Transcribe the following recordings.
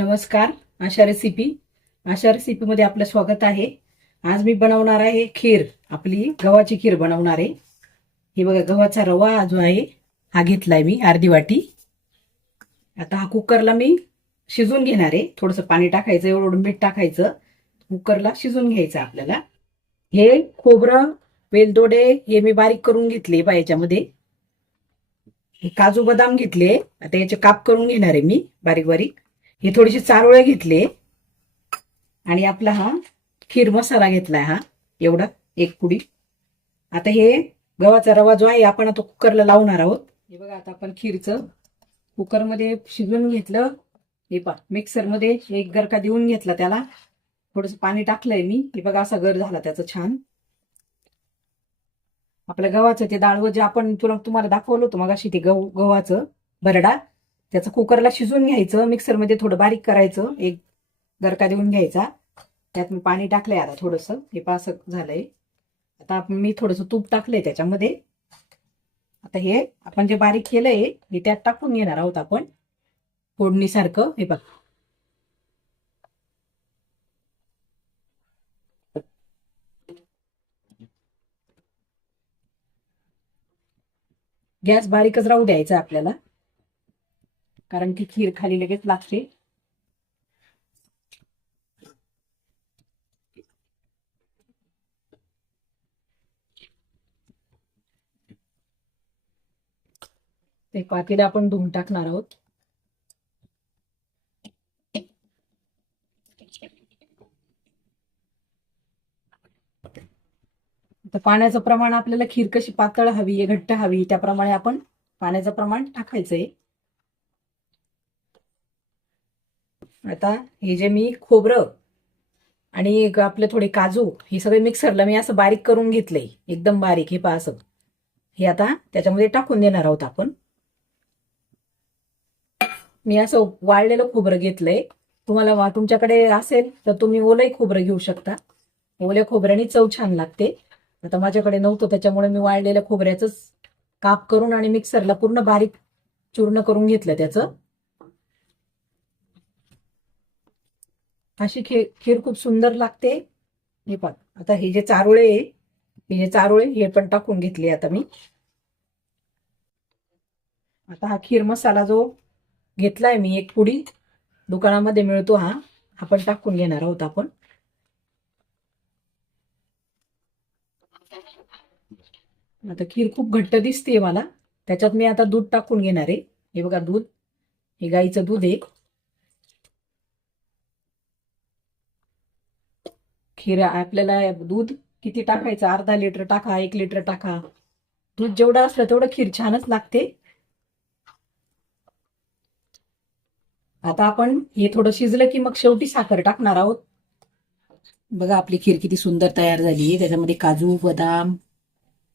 नमस्कार. आशा रेसिपीमध्ये आपलं स्वागत आहे. आज मी बनवणार आहे खीर. आपली गव्हाची खीर बनवणार आहे. हे बघा, गव्हाचा रवा जो आहे हा घेतलाय मी अर्धी वाटी. आता हा कुकरला मी शिजून घेणार आहे. थोडंसं पाणी टाकायचं, एवढं मीठ टाकायचं, कुकरला शिजून घ्यायचं आपल्याला. हे खोबरं, वेलदोडे हे मी बारीक करून घेतले. याच्यामध्ये हे काजू बदाम घेतले. आता याचे काप करून घेणार आहे मी बारीक बारीक. हे थोडीशी चारोळे घेतले आणि आपला हा खीर मसाला घेतलाय, हा एवढा एक पुडी. आता हे गव्हाचा रवा जो आहे आपण आता कुकरला लावणार आहोत. हे बघा, आता आपण खीरचं कुकरमध्ये शिजवून घेतलं. हे पहा, मिक्सरमध्ये एक गरका देऊन घेतला, त्याला थोडंसं पाणी टाकलंय मी. हे बघा, असा गर झाला त्याचं छान. आपल्या गव्हाचं ते डाळवं जे आपण तुम्हाला दाखवलं होतं मगाशी, ते गव्हाचं भरडा, त्याचं कुकरला शिजून घ्यायचं. मिक्सरमध्ये थोडं बारीक करायचं, एक गरका देऊन घ्यायचा. त्यात मी पाणी टाकलंय आता थोडंसं. हे पासक झालंय. आता मी थोडंसं तूप टाकलंय त्याच्यामध्ये. आता हे आपण जे बारीक केलंय हे त्यात टाकून घेणार आहोत आपण फोडणीसारखं. हे बघा, गॅस बारीकच राहू द्यायचा आपल्याला, कारण की खीर खाली लगेच लागते. ते पातेलं आपण धुवून टाकणार आहोत. तर पाण्याचं प्रमाण आपल्याला खीर कशी पातळ हवी, घट्ट हवी, त्याप्रमाणे आपण पाण्याचं प्रमाण टाकायचंय. आता हे जे मी खोबरं आणि आपले थोडे काजू हे सगळे मिक्सरला मी असं बारीक करून घेतलंय, एकदम बारीक. हे पहा असं. हे आता त्याच्यामध्ये टाकून देणार आहोत आपण. मी असं वाळलेलं खोबरं घेतलंय. तुम्हाला तुमच्याकडे असेल तर तुम्ही ओलंही खोबरं घेऊ शकता. ओल्या खोबऱ्याने चव छान लागते. आता माझ्याकडे नव्हतं, त्याच्यामुळे मी वाळलेल्या खोबऱ्याच काप करून आणि मिक्सरला पूर्ण बारीक चूर्ण करून घेतलं त्याचं. अशी खीर खूप सुंदर लागते. हे पण आता हे जे चारोळे हे पण टाकून घेतले आता मी. आता हा खीर मसाला जो घेतलाय मी एक पुडी, दुकानामध्ये मिळतो हा, आपण टाकून घेणार आहोत आपण. आता खीर खूप घट्ट दिसते मला, त्याच्यात मी आता दूध टाकून घेणार आहे. हे बघा दूध, हे गाईचं दूध आहे. खीर आपल्याला दूध किती टाकायचं, अर्धा लिटर टाका, 1 लिटर टाका. दूध जेवढं असलं तेवढं खीर छानच लागते. आता आपण हे थोडं शिजलं की मग शेवटी साखर टाकणार आहोत. बघा, आपली खीर किती सुंदर तयार झाली. त्याच्यामध्ये काजू बदाम,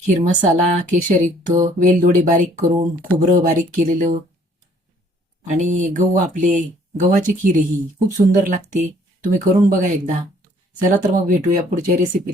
खीर मसाला, केशरयुक्त, वेलदोडे बारीक करून, खोबरं बारीक केलेलं आणि गव्हाची खीर ही खूप सुंदर लागते. तुम्ही करून बघा एकदा. चला तर मग भेटूया पुढच्या रेसिपीला.